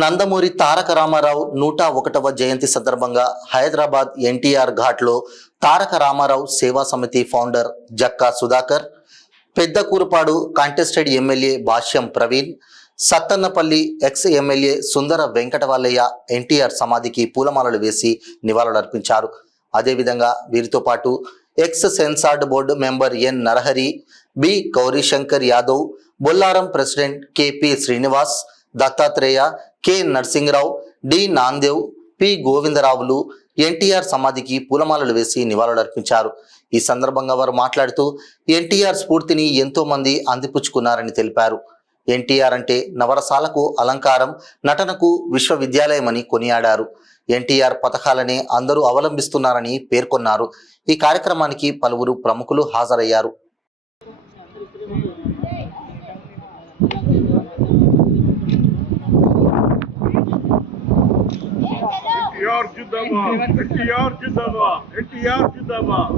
నందమూరి తారక రామారావు 101వ జయంతి సందర్భంగా హైదరాబాద్ ఎన్టీఆర్ ఘాట్లో తారక Ramarao Seva Samithi founder Jakka Sudhakar, Peddakurapadu contested MLA Bhashyam Praveen, Sattenapalli ex MLA Sundara Venkatavallaiah NTR సమాధికి పూలమాలలు వేసి నివాళులర్పించారు. అదేవిధంగా వీరితో పాటు ex censored board member N Narahari, B Gaurishankar Yadav, Bollaram president KP Srinivas, Dattatreya, K Narasingarao, D Namdev, P గోవిందరావులు ఎన్టీఆర్ సమాధికి పూలమాలలు వేసి నివాళులర్పించారు. ఈ సందర్భంగా వారు మాట్లాడుతూ ఎన్టీఆర్ స్ఫూర్తిని ఎంతో మంది అందిపుచ్చుకున్నారని తెలిపారు. ఎన్టీఆర్ అంటే నవరసాలకు అలంకారం, నటనకు విశ్వవిద్యాలయమని కొనియాడారు. ఎన్టీఆర్ పథకాలనే అందరూ అవలంబిస్తున్నారని పేర్కొన్నారు. ఈ కార్యక్రమానికి పలువురు ప్రముఖులు హాజరయ్యారు. ఎన్టీఆర్ జిందాబాద్, ఎన్టీఆర్ జిందాబాద్, ఎన్టీఆర్ జిందాబాద్.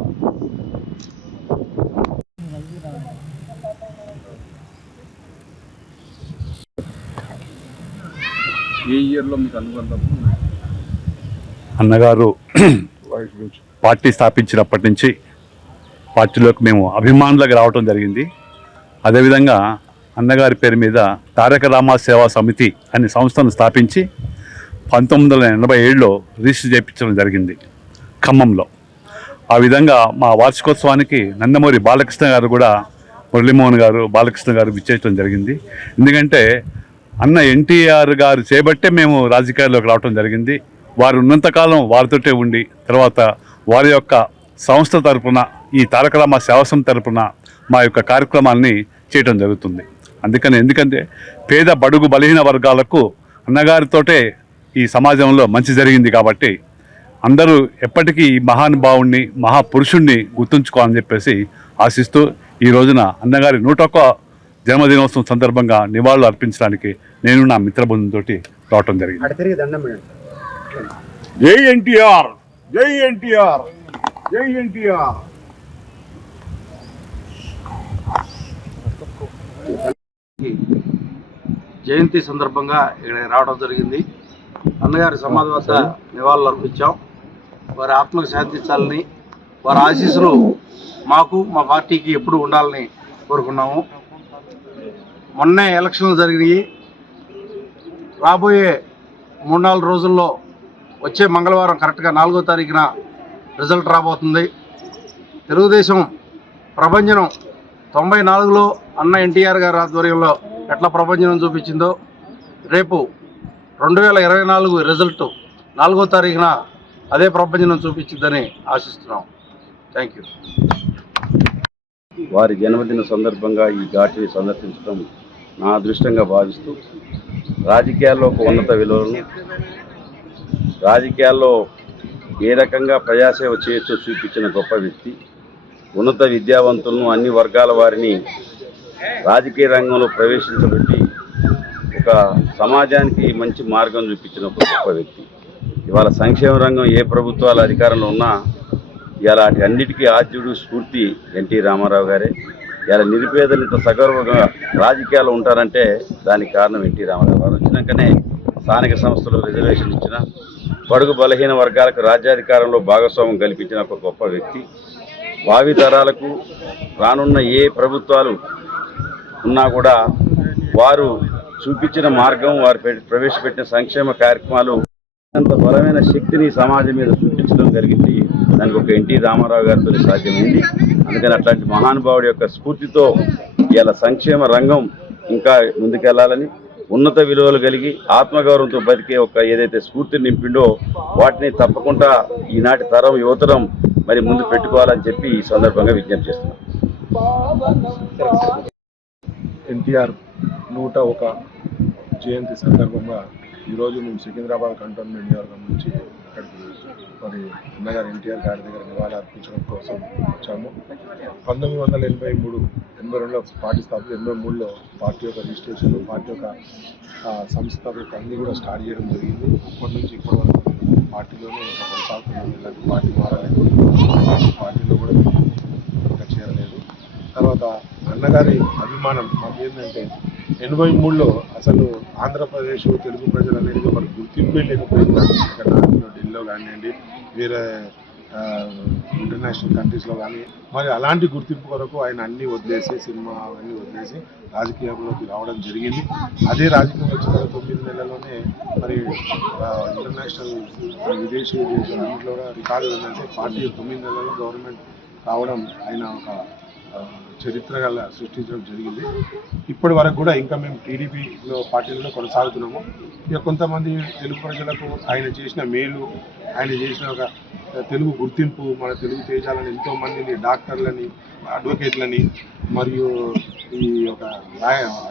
ఏ ఇయర్లో మీకు అనుబంధం? అన్నగారు పార్టీ స్థాపించినప్పటి నుంచి పార్టీలోకి మేము అభిమానులకు రావటం జరిగింది. అదేవిధంగా అన్నగారి పేరు మీద తారక రామ సేవా సమితి అనే సంస్థను స్థాపించి 1987లో రిజిస్టర్ చేయించడం జరిగింది ఖమ్మంలో. ఆ విధంగా మా వార్షికోత్సవానికి నందమూరి బాలకృష్ణ గారు కూడా, మురళీమోహన్ గారు, బాలకృష్ణ గారు విచ్చేయడం జరిగింది. ఎందుకంటే అన్న ఎన్టీఆర్ గారు చేపట్టే మేము రాజకీయాల్లోకి రావడం జరిగింది. వారు ఉన్నంతకాలం వారితోటే ఉండి తర్వాత వారి యొక్క సంస్థ తరపున, ఈ తారక రామ సేవా సమితి తరపున మా యొక్క కార్యక్రమాన్ని చేయటం జరుగుతుంది. ఎందుకంటే పేద బడుగు బలహీన వర్గాలకు అన్నగారితోటే ఈ సమాజంలో మంచి జరిగింది కాబట్టి అందరూ ఎప్పటికీ ఈ మహానుభావుణ్ణి, మహాపురుషుణ్ణి గుర్తుంచుకోవాలని చెప్పేసి ఆశిస్తూ ఈ రోజున అన్నగారి 101వ జన్మదినోత్సవం సందర్భంగా నివాళులు అర్పించడానికి నేను నా మిత్రబృందంతో రావటం జరిగింది. జై ఎన్టీఆర్, జై ఎన్టీఆర్, జై ఎన్టీఆర్. జయంతి సందర్భంగా ఇక్కడ రావడం జరిగింది. అన్నగారి సమాధి వద్ద నివాళులు అర్పించాం. వారి ఆత్మకు శాంతించాలని, వారి ఆశీస్సులు మాకు, మా పార్టీకి ఎప్పుడు ఉండాలని కోరుకున్నాము. మొన్నే ఎలక్షన్లు జరిగినాయి. రాబోయే 3-4 రోజుల్లో వచ్చే మంగళవారం కరెక్ట్గా 4వ తారీఖున రిజల్ట్ రాబోతుంది. తెలుగుదేశం ప్రభంజనం 94లో అన్న ఎన్టీఆర్ గారి ఆధ్వర్యంలో ఎట్లా ప్రభంజనం చూపించిందో రేపు 2024 రిజల్ట్ 4వ తారీఖున అదే ప్రభంజనం చూపించిందని ఆశిస్తున్నాం. Thank you. వారి జన్మదిన సందర్భంగా ఈ ఘాటిని సందర్శించడం నా అదృష్టంగా భావిస్తూ, రాజకీయాల్లో ఒక ఉన్నత విలువలను, రాజకీయాల్లో ఏ రకంగా ప్రజాసేవ చేయొచ్చో చూపించిన గొప్ప వ్యక్తి, ఉన్నత విద్యావంతులను, అన్ని వర్గాల వారిని రాజకీయ రంగంలో ప్రవేశించబెట్టి ఒక సమాజానికి మంచి మార్గం చూపించిన ఒక గొప్ప వ్యక్తి. ఇవాళ సంక్షేమ రంగం ఏ ప్రభుత్వాల అధికారంలో ఉన్నా ఇవాళ అన్నిటికీ ఆద్యుడు, స్ఫూర్తి ఎన్టీ రామారావు గారే. ఇవాళ నిరుపేదలు ఇంత సగర్వంగా రాజకీయాలు ఉంటారంటే దానికి కారణం ఎన్టీ రామారావు గారు. వచ్చినాకనే స్థానిక సంస్థలు రిజర్వేషన్ ఇచ్చిన, బడుగు బలహీన వర్గాలకు రాజ్యాధికారంలో భాగస్వామ్యం కల్పించిన ఒక గొప్ప వ్యక్తి. భావి తరాలకు రానున్న ఏ ప్రభుత్వాలు ఉన్నా కూడా వారు చూపించిన మార్గం, వారు ప్రవేశపెట్టిన సంక్షేమ కార్యక్రమాలు అంత బలమైన శక్తిని సమాజం మీద చూపించడం జరిగింది. దానికి ఒక ఎన్టీ రామారావు గారితో సాధ్యమైంది. అందుకని అట్లాంటి మహానుభావుడి యొక్క స్ఫూర్తితో ఇవాళ సంక్షేమ రంగం ఇంకా ముందుకెళ్లాలని, ఉన్నత విలువలు కలిగి ఆత్మగౌరవంతో బతికే ఒక ఏదైతే స్ఫూర్తిని నింపిండో వాటిని తప్పకుండా ఈనాటి తరం, యువతరం మరి ముందు పెట్టుకోవాలని చెప్పి ఈ సందర్భంగా విజ్ఞప్తి చేస్తున్నాం. ఎన్టీఆర్ 101 జయంతి సందర్భంగా ఈరోజు మేము సికింద్రాబాద్ కంటోన్మెంట్ నియోజకవర్గం నుంచి ఇక్కడికి మరి అన్నగారు ఎన్టీఆర్ గారి దగ్గర నివాళులు అర్పించడం కోసం వచ్చాము. 1983-82లో పార్టీ స్థాపించి 83లో పార్టీ యొక్క రిజిస్ట్రేషన్, పార్టీ యొక్క సంస్థ యొక్క అన్నీ కూడా స్టార్ట్ చేయడం జరిగింది. అప్పటి నుంచి ఇప్పటి వరకు పార్టీలోనే కొనసాగుతున్నాము. ఇలాంటి పార్టీ మారలేదు, పార్టీలో కూడా ఇంకా చేరలేదు. తర్వాత అన్నగారి అభిమానం మాకు ఏంటంటే 83లో అసలు ఆంధ్రప్రదేశ్ తెలుగు ప్రజలు అనేది ఒక గుర్తింపే లేకపోయింది. ఇక్కడ ఢిల్లీలో కానివ్వండి, వేరే ఇంటర్నేషనల్ కంట్రీస్లో కానీ మరి అలాంటి గుర్తింపు కొరకు ఆయన అన్నీ వదిలేసి, సినిమా అవన్నీ వదిలేసి రాజకీయంలోకి రావడం జరిగింది. అదే రాజకీయం వచ్చిన 9 నెలల్లోనే మరి ఇంటర్నేషనల్ విదేశీ అన్నింటిలో కూడా రికార్డు ఏంటంటే పార్టీ 9 నెలల్లో గవర్నమెంట్ రావడం ఆయన ఒక చరిత్ర గల సృష్టించడం జరిగింది. ఇప్పటి వరకు కూడా ఇంకా మేము టీడీపీలో పార్టీలో కొనసాగుతున్నాము. ఇక కొంతమంది తెలుగు ప్రజలకు ఆయన చేసిన మేలు, ఆయన చేసిన ఒక తెలుగు గుర్తింపు, మన తెలుగు తేజాలని ఎంతోమందిని డాక్టర్లని, అడ్వకేట్లని మరియు ఈ యొక్క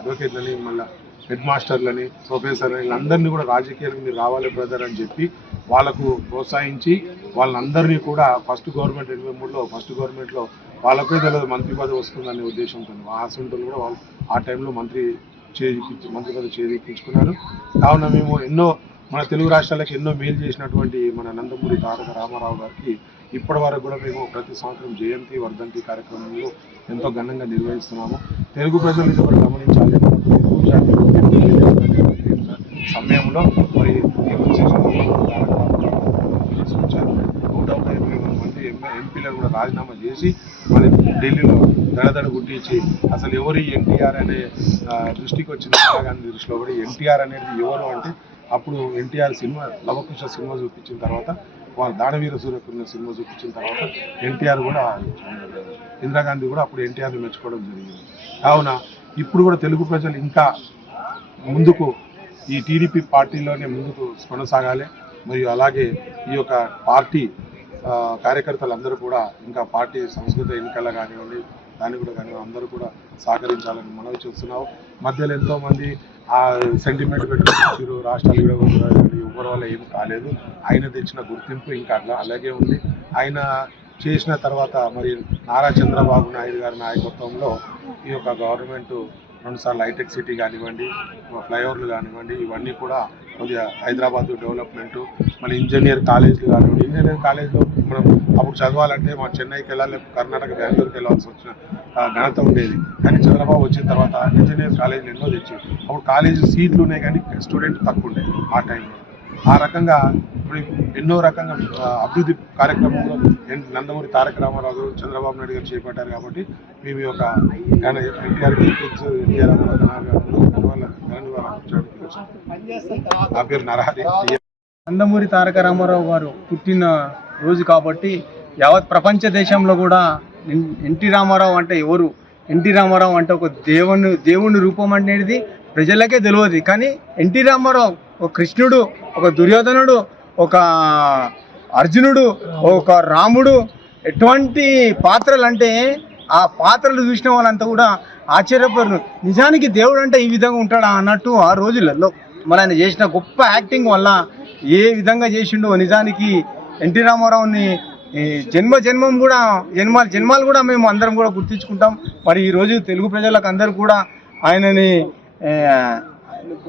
అడ్వకేట్లని, మళ్ళీ హెడ్ మాస్టర్లని, ప్రొఫెసర్లని, వీళ్ళందరినీ కూడా రాజకీయాలకు మీరు రావాలి బ్రదర్ అని చెప్పి వాళ్ళకు ప్రోత్సహించి వాళ్ళందరినీ కూడా ఫస్ట్ గవర్నమెంట్ 83లో ఫస్ట్ గవర్నమెంట్లో వాళ్ళకే తెలియదు మంత్రి పదవి వస్తుందనే ఉద్దేశంతో ఆశంటలు కూడా వాళ్ళు ఆ టైంలో మంత్రి పదవి చేజిక్కించుకున్నారు. కావున మేము ఎన్నో మన తెలుగు రాష్ట్రాలకు ఎన్నో మేలు చేసినటువంటి మన నందమూరి తారక రామారావు గారికి ఇప్పటి వరకు కూడా మేము ప్రతి సంవత్సరం జయంతి వర్ధంతి కార్యక్రమంలో ఎంతో ఘనంగా నిర్వహిస్తున్నాము. తెలుగు ప్రజలు ఇది కూడా గమనించాలి. తెలుగు జాతి సమయంలో మరి 153 మంది ఎంపీలను కూడా రాజీనామా చేసి మరి ఢిల్లీలో దడదడ గుట్టించి అసలు ఎవరు ఎన్టీఆర్ అనే దృష్టికి వచ్చిన ఇందిరాగాంధీ దృష్టిలో కూడా ఎన్టీఆర్ అనేది ఎవరు అంటే అప్పుడు ఎన్టీఆర్ సినిమా లవకుశ సినిమా చూపించిన తర్వాత, వాళ్ళు దానవీర సూర్యకుర్ణ సినిమా చూపించిన తర్వాత ఎన్టీఆర్ కూడా ఇందిరాగాంధీ కూడా అప్పుడు ఎన్టీఆర్ని మెచ్చుకోవడం జరిగింది. కావున ఇప్పుడు కూడా తెలుగు ప్రజలు ఇంకా ముందుకు ఈ టీడీపీ పార్టీలోనే ముందుకు కొనసాగాలి. మరియు అలాగే ఈ యొక్క పార్టీ కార్యకర్తలందరూ కూడా ఇంకా పార్టీ సంస్కృత ఎన్నికల కానివ్వండి, దాన్ని కూడా కానివ్వండి అందరూ కూడా సహకరించాలని మనవి చూస్తున్నాం. మధ్యలో ఎంతోమంది ఆ సెంటిమెంట్ పెట్టుకుని రాష్ట్రాలు కూడా ఎవరి వల్ల ఏమి కాలేదు. ఆయన తెచ్చిన గుర్తింపు ఇంకా అలాగే ఉంది. ఆయన చేసిన తర్వాత మరి నారా చంద్రబాబు నాయుడు గారి నాయకత్వంలో ఈ యొక్క గవర్నమెంట్ 2 సార్లు హైటెక్ సిటీ కానివ్వండి, ఫ్లైఓవర్లు కానివ్వండి, ఇవన్నీ కూడా కొద్దిగా హైదరాబాద్ డెవలప్మెంటు, మళ్ళీ ఇంజనీర్ కాలేజీలు కానివ్వండి. ఇంజనీర్ కాలేజ్లో మనం అప్పుడు చదవాలంటే మా చెన్నైకి వెళ్ళాలి, కర్ణాటక బెంగళూరుకి వెళ్ళాల్సి వచ్చిన ఘనత ఉండేది. కానీ చంద్రబాబు వచ్చిన తర్వాత ఇంజనీర్ కాలేజీలు ఎన్నో తెచ్చి అప్పుడు కాలేజీ సీట్లు ఉన్నాయి కానీ స్టూడెంట్ తక్కువ ఉండేది ఆ టైంలో. ఆ రకంగా ఇప్పుడు ఎన్నో రకంగా అభివృద్ధి కార్యక్రమంలో నందమూరి తారక రామారావు గారు, చంద్రబాబు నాయుడు గారు చేపట్టారు. కాబట్టి మేము యొక్క నా పేరు నరహరి. నందమూరి తారక రామారావు గారు పుట్టిన రోజు కాబట్టి యావత్ ప్రపంచ దేశంలో కూడా ఎన్టీ రామారావు అంటే ఎవరు, ఎన్టీ రామారావు అంటే ఒక దేవుని రూపం అనేది ప్రజలకే తెలియదు. కానీ ఎన్టీ రామారావు ఒక కృష్ణుడు, ఒక దుర్యోధనుడు, ఒక అర్జునుడు, ఒక రాముడు, ఎటువంటి పాత్రలు అంటే ఆ పాత్రలు చూసిన వాళ్ళంతా కూడా ఆశ్చర్యపోయారు. నిజానికి దేవుడు అంటే ఈ విధంగా ఉంటాడా అన్నట్టు ఆ రోజులలో మరి ఆయన చేసిన గొప్ప యాక్టింగ్ వల్ల ఏ విధంగా చేసిండో నిజానికి ఎన్టీ రామారావుని జన్మం కూడా జన్మాలు కూడా మేము అందరం కూడా గుర్తించుకుంటాం. మరి ఈరోజు తెలుగు ప్రజలకు అందరూ కూడా ఆయనని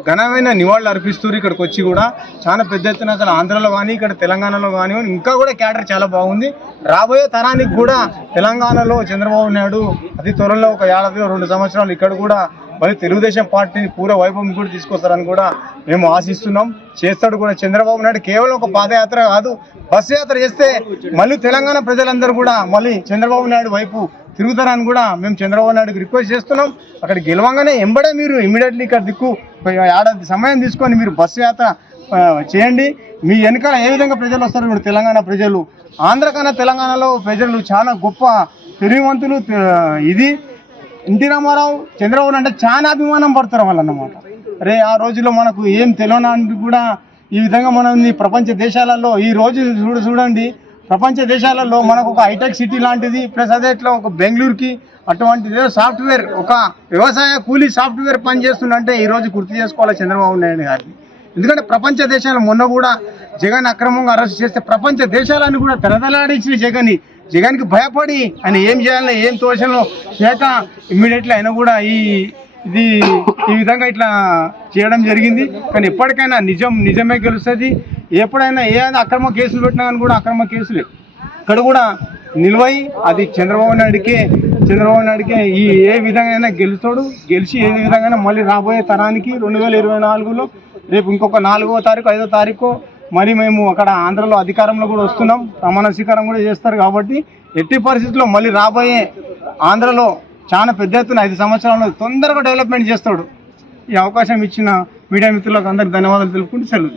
ఘనమైన నివాళులు అర్పిస్తూ ఇక్కడికి వచ్చి కూడా చాలా పెద్ద ఎత్తున అసలు ఆంధ్రలో కానీ ఇక్కడ తెలంగాణలో కానీ ఇంకా కూడా క్యాడర్ చాలా బాగుంది. రాబోయే తరానికి కూడా తెలంగాణలో చంద్రబాబు నాయుడు అతి త్వరలో ఒక 2 సంవత్సరాలు ఇక్కడ కూడా మరి తెలుగుదేశం పార్టీని పూర్వ వైభవం కూడా తీసుకొస్తారని కూడా మేము ఆశిస్తున్నాం. చేస్తాడు కూడా చంద్రబాబు నాయుడు. కేవలం ఒక పాదయాత్ర కాదు, బస్సు యాత్ర చేస్తే మళ్ళీ తెలంగాణ ప్రజలందరూ కూడా మళ్ళీ చంద్రబాబు నాయుడు వైపు తిరుగుతారని కూడా మేము చంద్రబాబు నాయుడుకి రిక్వెస్ట్ చేస్తున్నాం. అక్కడ గెలవంగానే ఎంబడే మీరు ఇమ్మీడియట్లీ ఇక్కడ ఏడాది సమయం తీసుకొని మీరు బస్సు యాత్ర చేయండి. మీ వెనకాల ఏ విధంగా ప్రజలు వస్తారు ఇప్పుడు తెలంగాణ ప్రజలు, ఆంధ్ర కన్నా తెలంగాణలో ప్రజలు చాలా గొప్ప తెలివివంతులు. ఇది ఎన్టీ రామారావు చంద్రబాబు అంటే చాలా అభిమానం పడతారు వాళ్ళు అన్నమాట. అరే ఆ రోజుల్లో మనకు ఏం తెలియని కూడా ఈ విధంగా మనం ప్రపంచ దేశాలలో ఈ రోజు చూడండి, ప్రపంచ దేశాలలో మనకు ఒక హైటెక్ సిటీ లాంటిది ప్లస్ అదే ఇట్లా ఒక బెంగళూరుకి అటువంటిది సాఫ్ట్వేర్, ఒక వ్యవసాయ కూలీ సాఫ్ట్వేర్ పని చేస్తుందంటే ఈరోజు గుర్తు చేసుకోవాలి చంద్రబాబు నాయుడు గారిని. ఎందుకంటే ప్రపంచ దేశాలు మొన్న కూడా జగన్ అక్రమంగా అరెస్ట్ చేస్తే ప్రపంచ దేశాలను కూడా తెరదలాడించిన జగన్కి భయపడి ఆయన ఏం చేయాలో ఏం తోచలో చేత ఇమ్మీడియట్లీ ఆయన కూడా ఈ విధంగా ఇట్లా చేయడం జరిగింది. కానీ ఎప్పటికైనా నిజమే గెలుస్తుంది. ఎప్పుడైనా ఏదైనా అక్రమ కేసులు పెట్టినా కానీ కూడా అక్రమ కేసులే ఇక్కడ కూడా నిలవై అది చంద్రబాబు నాయుడికే చంద్రబాబు నాయుడుకి ఏ విధంగా గెలుస్తాడు, గెలిచి ఏ విధంగా మళ్ళీ రాబోయే తరానికి 2024లో రేపు ఇంకొక 4వ తారీఖు 5వ తారీఖు మరి మేము అక్కడ ఆంధ్రలో అధికారంలో కూడా వస్తున్నాం, ప్రమాణ స్వీకారం కూడా చేస్తారు. కాబట్టి ఎట్టి పరిస్థితుల్లో మళ్ళీ రాబోయే ఆంధ్రలో చాలా పెద్ద ఎత్తున 5 సంవత్సరాల్లో తొందరగా డెవలప్మెంట్ చేస్తాడు. ఈ అవకాశం ఇచ్చిన మీడియా మిత్రులకు అందరికి ధన్యవాదాలు తెలుపుకుంటూ సెలవు.